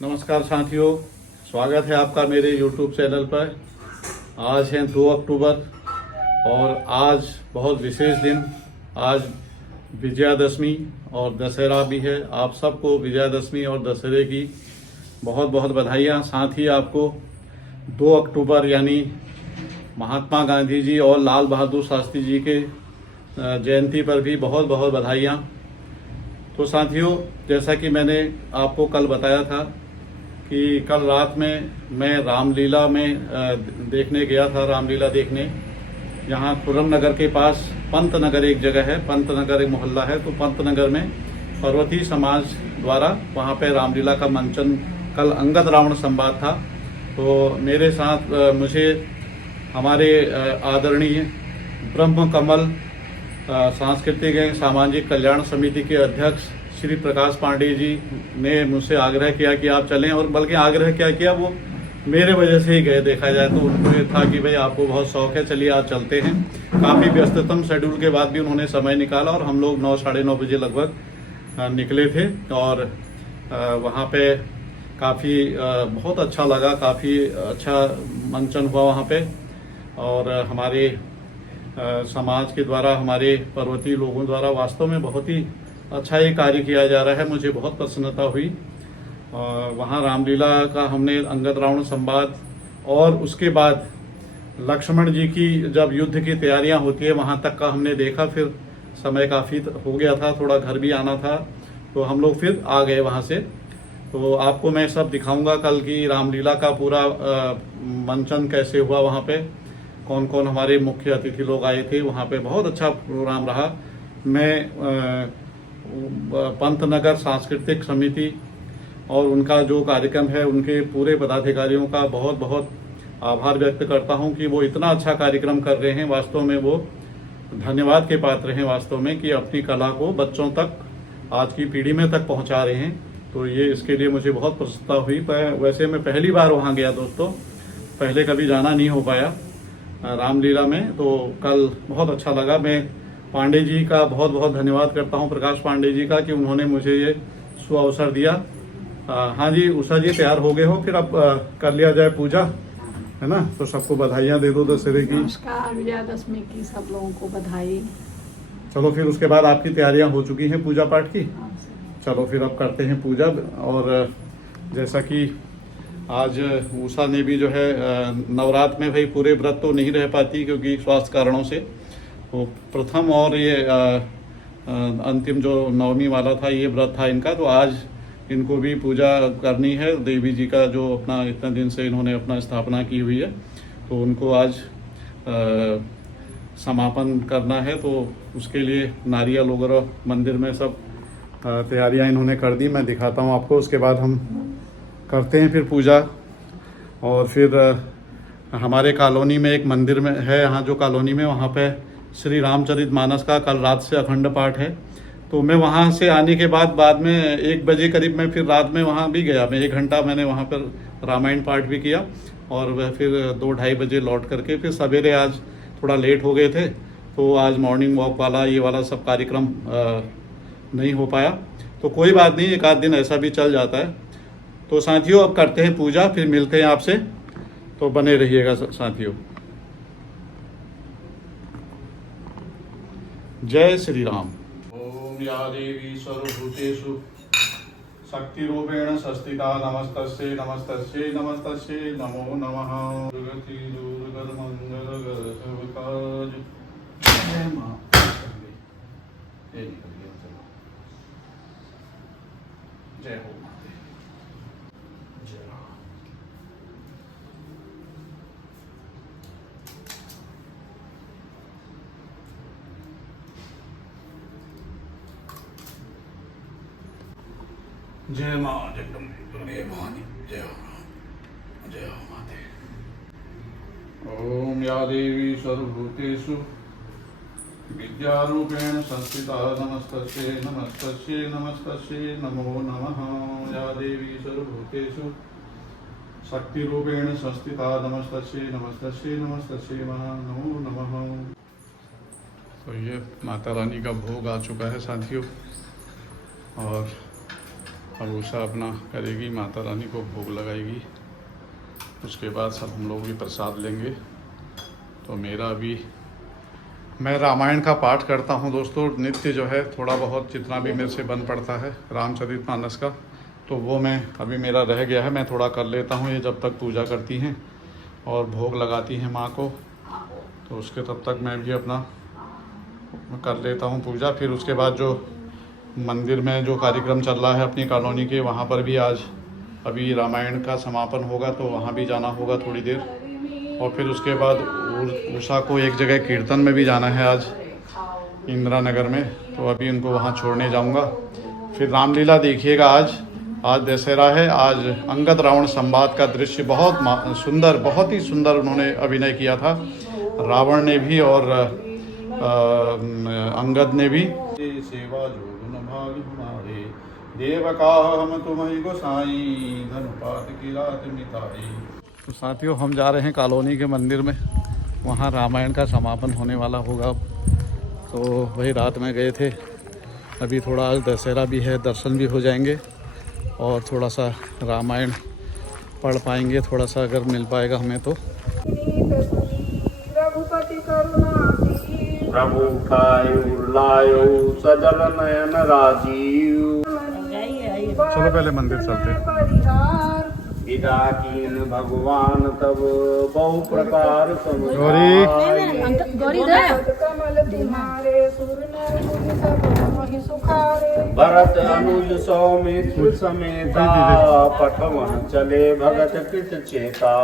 नमस्कार साथियों, स्वागत है आपका मेरे YouTube चैनल पर। आज है 2 अक्टूबर और आज बहुत विशेष दिन। आज विजयादशमी और दशहरा भी है। आप सबको विजयादशमी और दशहरे की बहुत बहुत बधाइयाँ। साथ ही आपको 2 अक्टूबर यानी महात्मा गांधी जी और लाल बहादुर शास्त्री जी के जयंती पर भी बहुत बहुत बधाइयाँ। तो साथियों, जैसा कि मैंने आपको कल बताया था कि कल रात में मैं रामलीला में देखने गया था। रामलीला देखने यहाँ खुर्रम नगर के पास पंत नगर एक जगह है, पंत नगर एक मोहल्ला है। तो पंत नगर में पर्वतीय समाज द्वारा वहाँ पे रामलीला का मंचन, कल अंगद रावण संवाद था। तो मेरे साथ मुझे हमारे आदरणीय ब्रह्म कमल सांस्कृतिक एवं सामाजिक कल्याण समिति के अध्यक्ष श्री प्रकाश पांडे जी ने मुझसे आग्रह किया कि आप चलें, और बल्कि आग्रह क्या किया, वो मेरे वजह से ही गए देखा जाए तो। उनको ये था कि भाई आपको बहुत शौक है, चलिए आज चलते हैं। काफ़ी व्यस्ततम शेड्यूल के बाद भी उन्होंने समय निकाला और हम लोग 9 साढ़े 9 बजे लगभग निकले थे। और वहाँ पे काफ़ी बहुत अच्छा लगा, काफ़ी अच्छा मंचन हुआ वहाँ पे। और हमारे समाज के द्वारा, हमारे पर्वतीय लोगों द्वारा वास्तव में बहुत ही अच्छा ये कार्य किया जा रहा है। मुझे बहुत प्रसन्नता हुई। वहाँ रामलीला का हमने अंगद रावण संवाद, और उसके बाद लक्ष्मण जी की जब युद्ध की तैयारियां होती है वहाँ तक का हमने देखा। फिर समय काफ़ी हो गया था, थोड़ा घर भी आना था, तो हम लोग फिर आ गए वहाँ से। तो आपको मैं सब दिखाऊंगा कल की रामलीला का पूरा मंचन कैसे हुआ, वहाँ पे कौन कौन हमारे मुख्य अतिथि लोग आए थे। वहाँ पे बहुत अच्छा प्रोग्राम रहा। मैं पंत नगर सांस्कृतिक समिति और उनका जो कार्यक्रम है, उनके पूरे पदाधिकारियों का बहुत बहुत आभार व्यक्त करता हूं कि वो इतना अच्छा कार्यक्रम कर रहे हैं। वास्तव में वो धन्यवाद के पात्र हैं वास्तव में, कि अपनी कला को बच्चों तक, आज की पीढ़ी में तक पहुंचा रहे हैं। तो ये इसके लिए मुझे बहुत प्रसन्नता हुई। वैसे मैं पहली बार वहाँ गया दोस्तों, पहले कभी जाना नहीं हो पाया रामलीला में। तो कल बहुत अच्छा लगा। मैं पांडे जी का बहुत बहुत धन्यवाद करता हूं, प्रकाश पांडे जी का, कि उन्होंने मुझे ये सुअवसर दिया। हाँ जी, उषा जी तैयार हो गए हो? फिर अब कर लिया जाए पूजा, है ना? तो सबको बधाइयाँ दे दो दशहरे की। नमस्कार, विजयादशमी की सब लोगों को बधाई। चलो फिर उसके बाद आपकी तैयारियां हो चुकी हैं पूजा पाठ की। चलो फिर अब करते हैं पूजा। और जैसा कि आज उषा ने भी जो है नवरात्र में भाई पूरे व्रत तो नहीं रह पाती क्योंकि स्वास्थ्य कारणों से। तो प्रथम और ये अंतिम जो नवमी वाला था, ये व्रत था इनका। तो आज इनको भी पूजा करनी है देवी जी का, जो अपना इतने दिन से इन्होंने अपना स्थापना की हुई है। तो उनको आज समापन करना है। तो उसके लिए नारियल वगैरह मंदिर में सब तैयारियां इन्होंने कर दी। मैं दिखाता हूं आपको, उसके बाद हम करते हैं फिर पूजा। और फिर हमारे कॉलोनी में एक मंदिर में है, यहाँ जो कॉलोनी में, वहाँ पे श्री रामचरितमानस का कल रात से अखंड पाठ है। तो मैं वहाँ से आने के बाद में 1 बजे करीब मैं फिर रात में वहाँ भी गया। मैं 1 घंटा मैंने वहाँ पर रामायण पाठ भी किया। और वह फिर 2-2:30 बजे लौट करके फिर सवेरे, आज थोड़ा लेट हो गए थे तो आज मॉर्निंग वॉक वाला ये वाला सब कार्यक्रम नहीं हो पाया। तो कोई बात नहीं, 1 आध दिन ऐसा भी चल जाता है। तो साथियों, अब करते हैं पूजा, फिर मिलते हैं आपसे। तो बने रहिएगा साथियों। जय श्री राम। ओम या देवी सर्वभूतेषु शक्तिरूपेण संस्थिता नमस्तस्यै नमस्तस्यै नमस्तस्यै नमो नमः। दुर्गति दूरकर मंगल कर सब काज। जय मां। जय हो माते। जय राम। जय मां जगदम्बे भवानी। जय हो, जय हो माते। ओम या देवी सर्वभूतेषु विद्यारूपेण संस्थिता नमस्तस्यै नमस्तस्यै नमस्तस्यै नमो नमः। या देवी सर्वभूतेषु शक्तिरूपेण संस्थिता नमस्तस्यै नमस्तस्यै नमस्तस्यै नमो नमः। तो ये माता रानी का भोग आ चुका है साथियों। और अब उषा अपना करेगी, माता रानी को भोग लगाएगी, उसके बाद सब हम लोग भी प्रसाद लेंगे। तो मेरा भी, मैं रामायण का पाठ करता हूँ दोस्तों नित्य, जो है थोड़ा बहुत जितना भी मेरे से बन पड़ता है रामचरितमानस का, तो वो मैं अभी मेरा रह गया है, मैं थोड़ा कर लेता हूँ ये जब तक पूजा करती हैं और भोग लगाती हैं माँ को। तो उसके तब तक मैं भी अपना कर लेता हूँ पूजा। फिर उसके बाद जो मंदिर में जो कार्यक्रम चल रहा है अपनी कॉलोनी के, वहाँ पर भी आज अभी रामायण का समापन होगा, तो वहाँ भी जाना होगा थोड़ी देर। और फिर उसके बाद उषा को एक जगह कीर्तन में भी जाना है आज इंदिरा नगर में, तो अभी उनको वहाँ छोड़ने जाऊँगा। फिर रामलीला देखिएगा, आज दशहरा है। आज अंगद रावण संवाद का दृश्य बहुत सुंदर, बहुत ही सुंदर उन्होंने अभिनय किया था, रावण ने भी और अंगद ने भी। सेवा जोड़न भाग हमारे, देव का हम तुम्हें गोसाई, धनुपात की रात मिताई। तो साथियों, हम जा रहे हैं कॉलोनी के मंदिर में, वहाँ रामायण का समापन होने वाला होगा। तो वही रात में गए थे, अभी थोड़ा आज दशहरा भी है, दर्शन भी हो जाएंगे और थोड़ा सा रामायण पढ़ पाएंगे, थोड़ा सा अगर मिल पाएगा हमें तो। प्रभु लायो सजल नयन राजीव। चलो पहले मंदिर चलते। विदा कीन भगवान तब बहु प्रकार गौरी भरत अनुज सौमित्र समेता, पठवन चले भगत कृत चेता।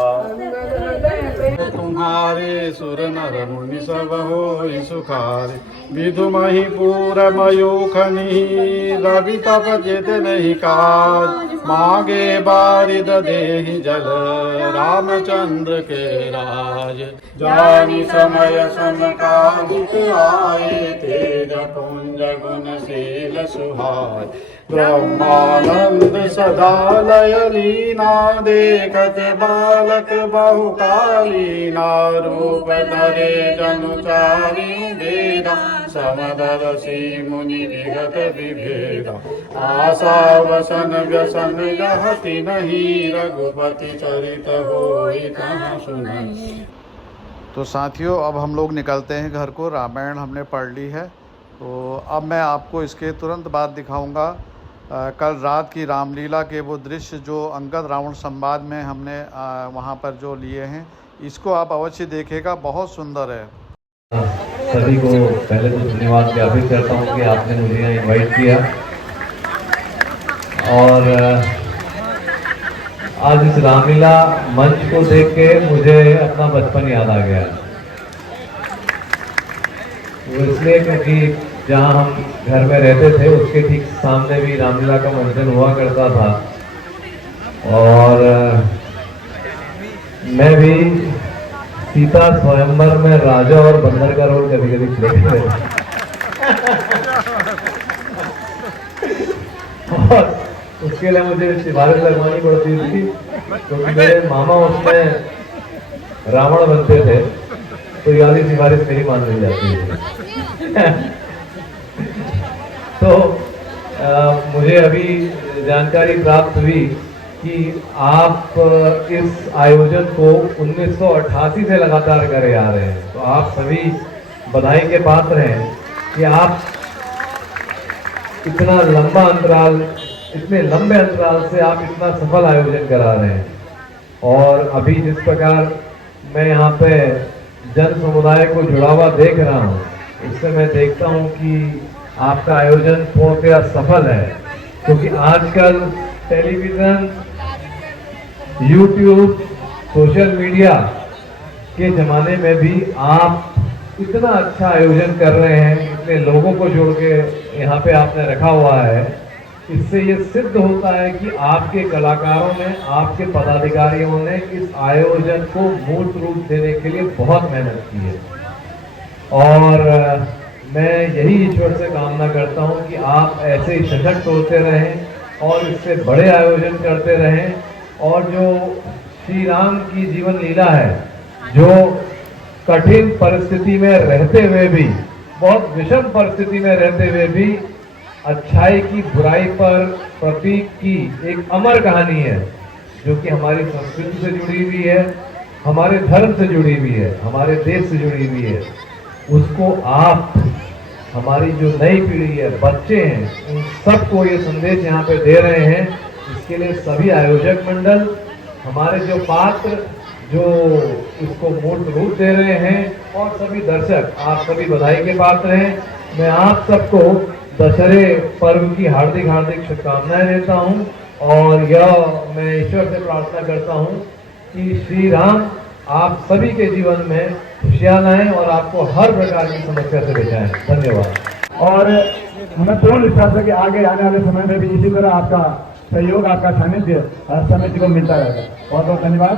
तुम्हारे सुर नर मुनि सब होई सुखारे, विधु महिपुर मयूखनी, रवि तप जित नहीं काज, मांगे बारिद देहि जल, रामचंद्र के राज। जानी समय समकालिक आए, तेज पुंज गुणशील सुहाय, ब्रह्मानंद सदा लय लीना, देखत बालक बहुकालीना, रूप धरे जनुचारी वेदा, समदर्शी मुनि विगत विभेदा, आशा वसन व्यसन यहति नहीं, रघुपति चरित होई कहाँ सुनहि। तो साथियों, अब हम लोग निकलते हैं घर को। रामायण हमने पढ़ ली है, तो अब मैं आपको इसके तुरंत बाद दिखाऊंगा कल रात की रामलीला के वो दृश्य जो अंगद रावण संवाद में हमने वहाँ पर जो लिए हैं। इसको आप अवश्य देखिएगा, बहुत सुंदर है। सभी को पहले तो धन्यवाद ज्ञापित करता हूँ कि आपने मुझे यहाँ इनवाइट किया, और आज इस रामलीला मंच को देख के मुझे अपना बचपन याद आ गया। वो इसलिए क्योंकि जहाँ हम घर में रहते थे उसके ठीक सामने भी रामलीला का मंचन हुआ करता था, और मैं भी सीता स्वयंवर में राजा और बंदर का रोल कभी कभी प्ले करता, और उसके लिए मुझे सिफारिश लगवानी पड़ती थी, क्योंकि मेरे मामा उसमें रावण बनते थे, तो याद ही सिफारिश मेरी मान ली जाती है। तो मुझे अभी जानकारी प्राप्त हुई कि आप इस आयोजन को 1988 से लगातार करे आ रहे हैं, तो आप सभी बधाई के पात्र हैं कि आप इतना लंबा अंतराल, इतने लंबे अंतराल से आप इतना सफल आयोजन करा रहे हैं। और अभी जिस प्रकार मैं यहाँ पे जन समुदाय को जुड़ा हुआ देख रहा हूँ, इससे मैं देखता हूँ कि आपका आयोजन पूर्णतया सफल है, क्योंकि आजकल टेलीविज़न, यूट्यूब, सोशल मीडिया के ज़माने में भी आप इतना अच्छा आयोजन कर रहे हैं, इतने लोगों को जोड़ के यहाँ पे आपने रखा हुआ है। इससे ये सिद्ध होता है कि आपके कलाकारों ने, आपके पदाधिकारियों ने इस आयोजन को मूर्त रूप देने के लिए बहुत मेहनत की है, और मैं यही ईश्वर से कामना करता हूँ कि आप ऐसे ही सशक्त होते रहें और इससे बड़े आयोजन करते रहें, और जो श्री राम की जीवन लीला है, जो कठिन परिस्थिति में रहते हुए भी, बहुत विषम परिस्थिति में रहते हुए भी अच्छाई की बुराई पर प्रतीक की एक अमर कहानी है, जो कि हमारी संस्कृति से जुड़ी हुई है, हमारे धर्म से जुड़ी हुई है, हमारे देश से जुड़ी हुई है। उसको आप, हमारी जो नई पीढ़ी है, बच्चे हैं, उन सबको ये संदेश यहाँ पे दे रहे हैं। इसके लिए सभी आयोजक मंडल, हमारे जो पात्र जो इसको मूर्त रूप दे रहे हैं, और सभी दर्शक, आप सभी बधाई के पात्र हैं। मैं आप सबको दशहरे पर्व की हार्दिक हार्दिक शुभकामनाएं देता हूं, और यह मैं ईश्वर से प्रार्थना करता हूं कि श्री राम आप सभी के जीवन में खुशियां लाएं और आपको हर प्रकार की समस्या से बचाएं। धन्यवाद। और हमें पूर्ण विश्वास है कि आगे आने वाले समय में भी इसी तरह आपका सहयोग, आपका सानिध्य हर समिति को मिलता रहेगा। बहुत बहुत धन्यवाद।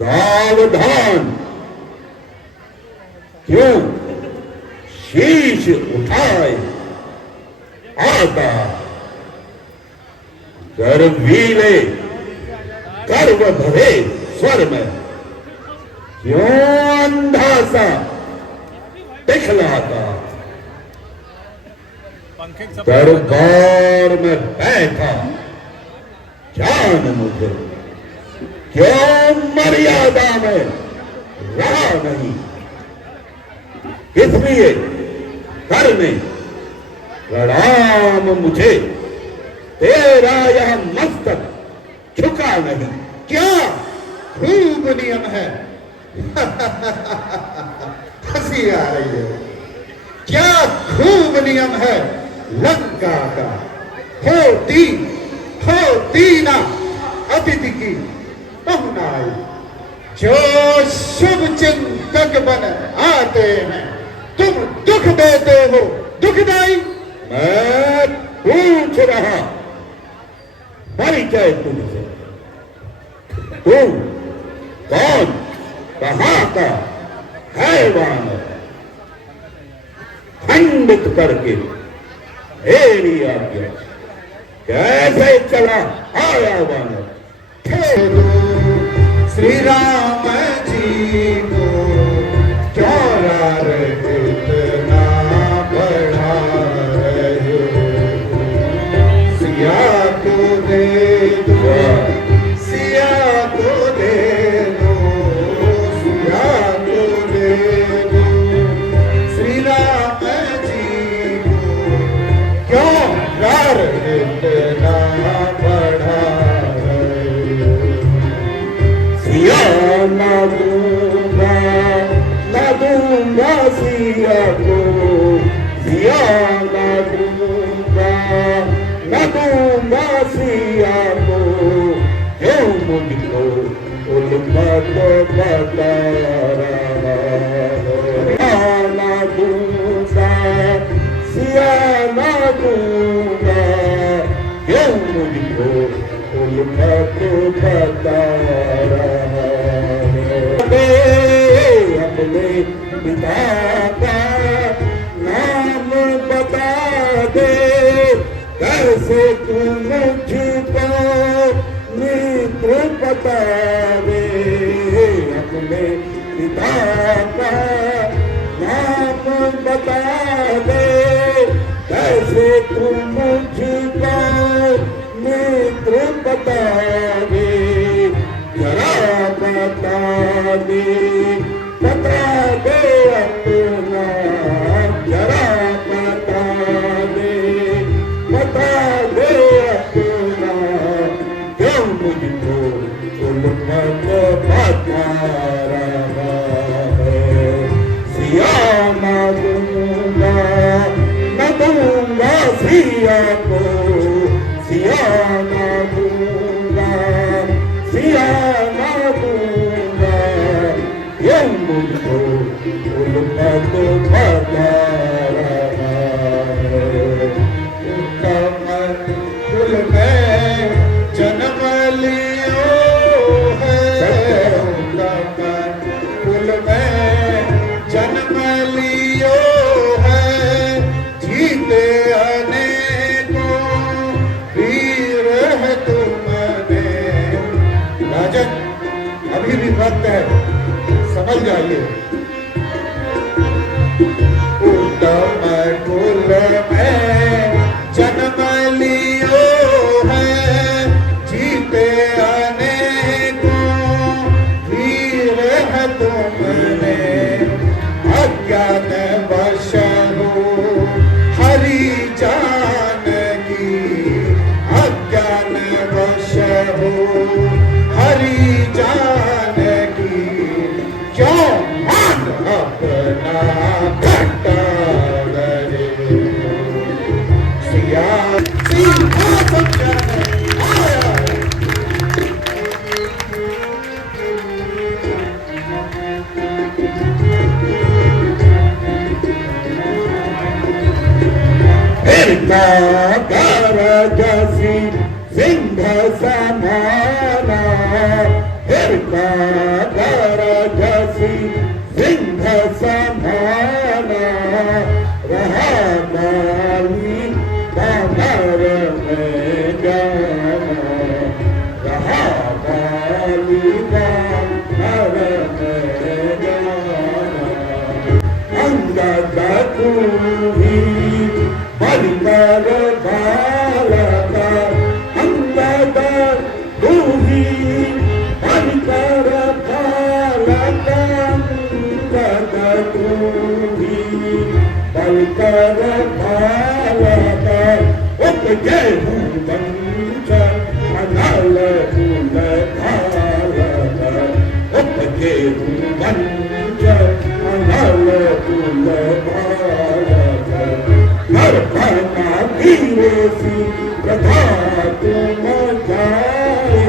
सावधान, क्यों शीश उठाए आता गर्वीले गर्व भरे स्वर में, क्यों अंधा सा दिखलाता दरबार में बैठा जान मुझे, क्यों मर्यादा में रहा नहीं, इसलिए करने प्रणाम मुझे, तेरा यह मस्तक झुका नहीं। क्या खूब नियम है। हंसी आ रही है। क्या खूब नियम है लंका का, होती ना अतिथि की पहुनाई। जो शुभ चिंतक बन आते हैं तुम दुख देते हो दुखदाई। मैं पूछ रहा परिचय तुमसे, तुम कौन कहाँ का है वानर, खंडित करके मेरी आज्ञा कैसे चला आया वानर। श्री राम जी को क्यों रार इतना बढ़ा रहे हो। सिया को दे दो, सिया को दे दो, सिया को दे दो। श्री राम जी को क्यों रार इतना बढ़ा रहे हो। सिया ना दूंगा सिया को, सिया ना दूंगा सिया को, क्यों मुझको उल्फत बता रहा है। ना दूंगा सिया ना दूंगा, क्यों मुझको उल्फत बता रहा है। अपने पिता का नाम बता दे, कैसे तू मुझको मित्र बतावे। अपने पिता का नाम बता दे, कैसे तू मुझको मित्र बतावे। जरा बता दे अपना, जरा बता दे अपना, क्यों मुझको उल्फत बता रहा है। सिया ना दूंगा सिया को, सिया ना दूंगा ये मुझको उल्फत बता रहा है। कुल में जन्म लियो है, कुल में जन्म लियो है। जीते अनेकों वीर है तुमने। राजन अभी भी वक्त है, समझ जाइए। उत्तम कुल में जन्म लियो है, जीते अनेकों वीर है तुमने। अज्ञान वश हो हरि जानकी, अज्ञान वश हो हरि जानकी, क्यों मान अपना घटा रहे हो। सिया सिंहासन आया। फिरता गरजसी सिंह समाना, फिरता गरजसी सिंह समाना। रहा बाली बानर में जाना, रहा बाली बानर में जाना। अंगद तू ही बलिकर बालका, अंगद तू ही बलिकर बालका, अंगद तू ही बलिकर बालका। उपजे हूँ वंचन अनल कुल बालका, उपजे हूँ वंचन अनल कुल बालका। हर भाना धीरे सी प्रथा तुम जाए,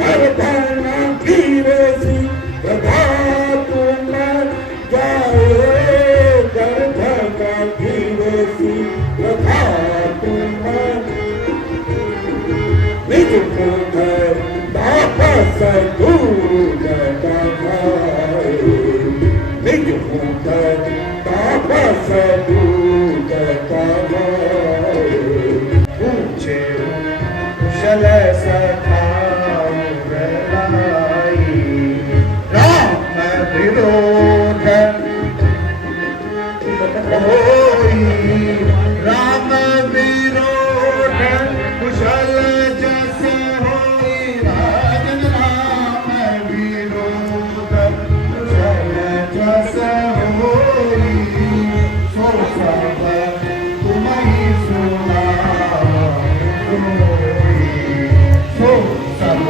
हर भाना धीरे सी प्रथा तुम जाए। हर भाना धीरे सी प्रथा तुम निज को है वापस दूर जाता। तापस दूत कमाए। पूछे कुशल सखा लाई, राम विरोध होई, राम विरोध कुशल जस होई, राजन राम विरोध कुशल जस होई, सो सब तुम्हि सुनाई, सो सब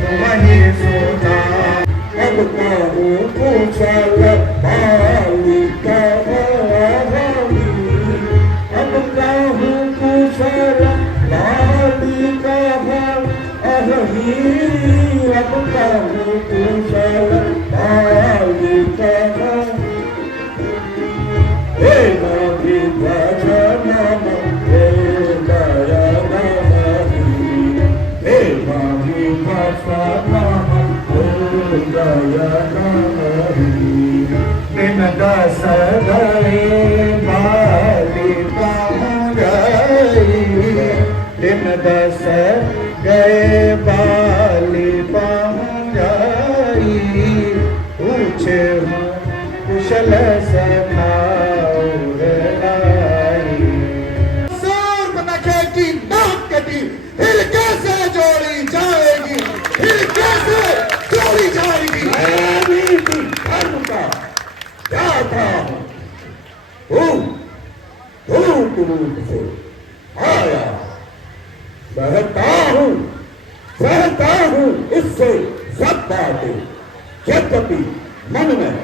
तुम्हि सुनाई। अब कहूँ कुशल बालिका भावी, अब कहूँ कुशल बालिका भावी, अब कहूँ कुशल बालिका भावी। हे नाभि भजनम हे दयानमहि, हे नाभि भजनम हे दयानमहि। दिन दस गए बालिका गई, दिन दस गए बालिका गई, पूछे कुशल सखा लाई। सूर्प नखे की नाक कटी, फिर कैसे जोड़ी जाएगी, फिर कैसे जोड़ी जाएगी। धर्म का जाता हूँ, धूप रूप से आया, सहता हूँ इससे सब बातें, यद्यपि मन में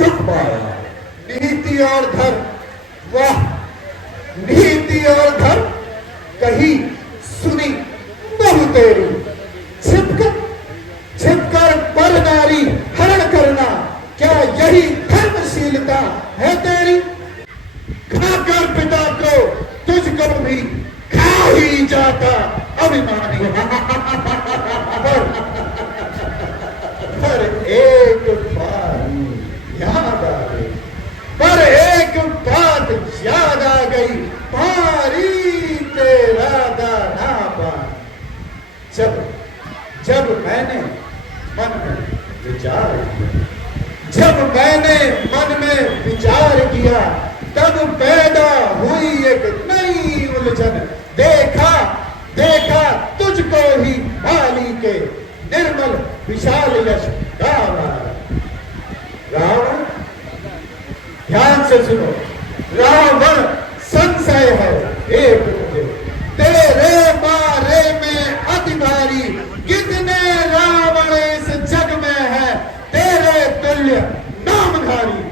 दुख पाया। नीति और धर्म, वाह नीति और धर्म कही सुनी बहु तेरी, छिपकर पर नारी हरण करना, क्या यही धर्मशीलता है तेरी। खाकर पिता को तुझको भी खा ही जाता अभिमानी, पर एक बात याद आ गई, पर एक बात याद आ गई, पारी तेरा दाना पान। जब मैंने मन में विचार किया, जब मैंने मन में विचार किया, तब पैदा हुई एक नई उलझन। देखा तुझको ही बाली के निर्मल विशाल यश गावा। रावण, ध्यान से सुनो, रावण संशय है एक मुझे, तेरे बारे में अति भारी, कितने रावण इस जग में है, तेरे तुल्य नामधारी।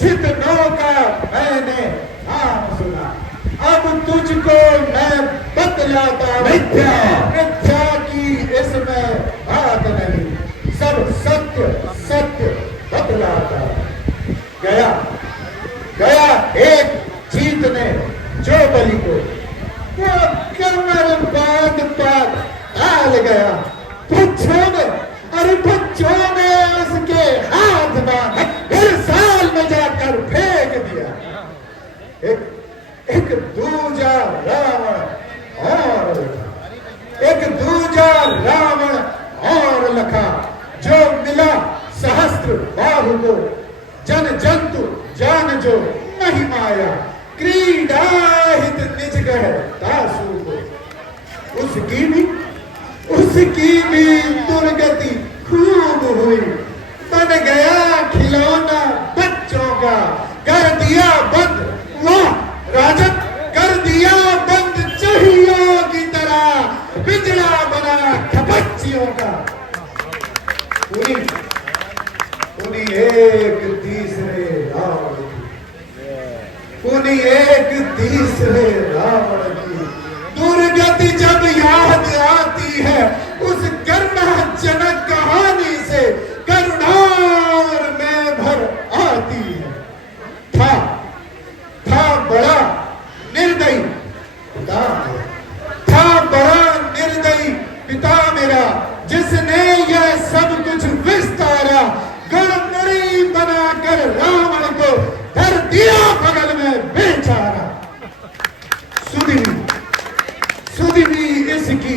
जितनों का मैंने नाम सुना, अब तुझको मैं बतलाता हूं, मिथ्या की इसमें बात नहीं, सब सत्य बतलाता। गया एक जीतने जो बलि को, वो कमर बांध पात डाल गया, बच्चों ने उसके हाथ बांध फिर साल में जाकर फेंक दिया। एक दूजा रावण और लखा, जो मिला सहस्त्र बाहु को, जन जंतु जान जो नहीं माया, क्रीडा हित निज गह दासु को। उसकी भी दुर्गति खूब हुई, बन गया खिलौना बच्चों का, कर दिया बंद, वाह राजन, कर दिया बंद चहियों की तरह, पिंजरा बना खपच्चियों का। उन्हीं एक तीसरे रावण की दुर्गति जब याद आती है, उस करुणाजनक कहानी से करुणा और में भर आती है। था बड़ा निर्दयी पिता मेरा, जिसने यह सब कुछ विस्तारा, गण फिर रावण को धर दिया बगल में बेचारा। सुधवी इसकी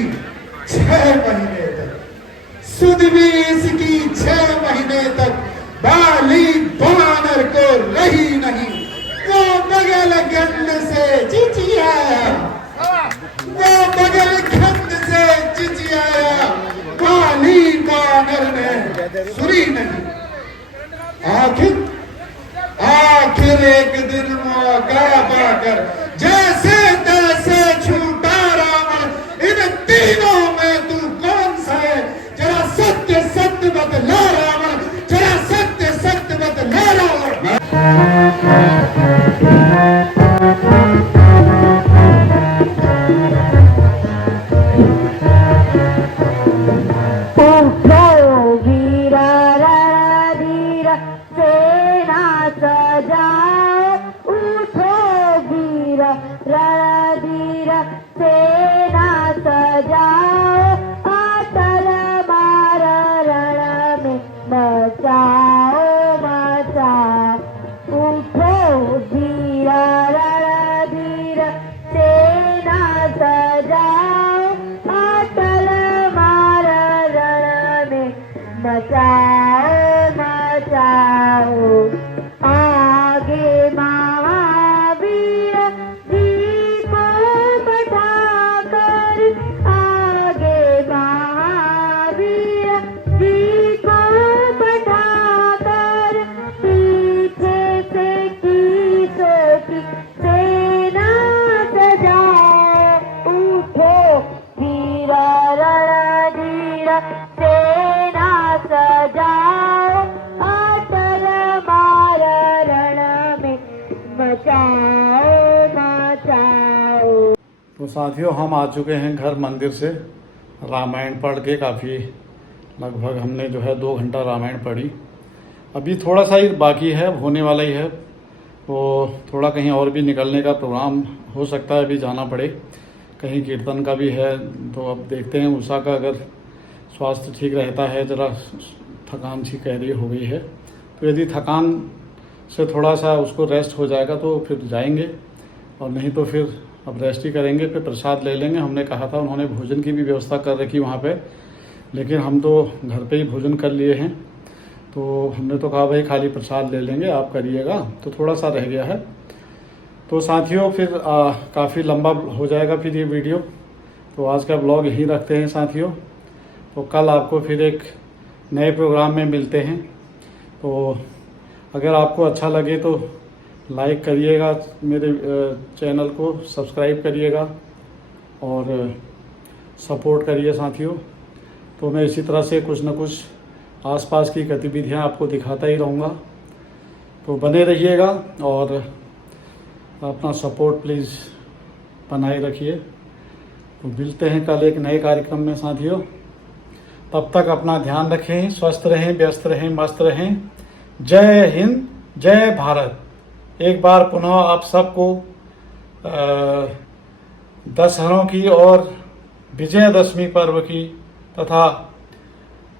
6 महीने तक, सुधवी इसकी 6 महीने तक बाली बानर को रही नहीं। वो बगल गंड से चिचियाया, वो बगल खंड से चिचियाया, बाली बानर ने सुनी नहीं। आखिर एक दिन मौका पाकर जैसे तैसे छूटा रावण। इन तीनों में तू कौन सा है? जरा सत्य सत्य बतला रावण, जरा सत्य सत्य बतला रावण। तो साथियों, हम आ चुके हैं घर मंदिर से। रामायण पढ़ के काफ़ी, लगभग हमने जो है 2 घंटा रामायण पढ़ी। अभी थोड़ा सा ही बाकी है, होने वाला ही है। तो थोड़ा कहीं और भी निकलने का प्रोग्राम हो सकता है, अभी जाना पड़े। कहीं कीर्तन का भी है, तो अब देखते हैं। उषा का अगर स्वास्थ्य ठीक रहता है, ज़रा थकान सी कह रही हो गई है, तो यदि थकान से थोड़ा सा उसको रेस्ट हो जाएगा तो फिर जाएंगे, और नहीं तो फिर अब रेस्ट ही करेंगे। फिर प्रसाद ले लेंगे। हमने कहा था, उन्होंने भोजन की भी व्यवस्था कर रखी वहाँ पे, लेकिन हम तो घर पे ही भोजन कर लिए हैं। तो हमने तो कहा भाई खाली प्रसाद ले लेंगे, आप करिएगा। तो थोड़ा सा रह गया है। तो साथियों, फिर काफ़ी लंबा हो जाएगा फिर ये वीडियो, तो आज का ब्लॉग यहीं रखते हैं साथियों। तो कल आपको फिर एक नए प्रोग्राम में मिलते हैं। तो अगर आपको अच्छा लगे तो लाइक करिएगा, मेरे चैनल को सब्सक्राइब करिएगा और सपोर्ट करिए साथियों। तो मैं इसी तरह से कुछ न कुछ आसपास की गतिविधियां आपको दिखाता ही रहूँगा। तो बने रहिएगा और अपना सपोर्ट प्लीज़ बनाए रखिए। तो मिलते हैं कल एक नए कार्यक्रम में साथियों। तब तक अपना ध्यान रखें, स्वस्थ रहें, व्यस्त रहें, मस्त रहें। जय हिंद, जय भारत। एक बार पुनः आप सबको दशहरों की और विजयदशमी पर्व की तथा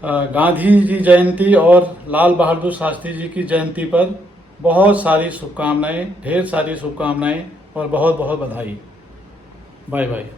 गांधी जी जयंती और लाल बहादुर शास्त्री जी की जयंती पर बहुत सारी शुभकामनाएं, ढेर सारी शुभकामनाएं और बहुत बहुत बधाई। Bye bye.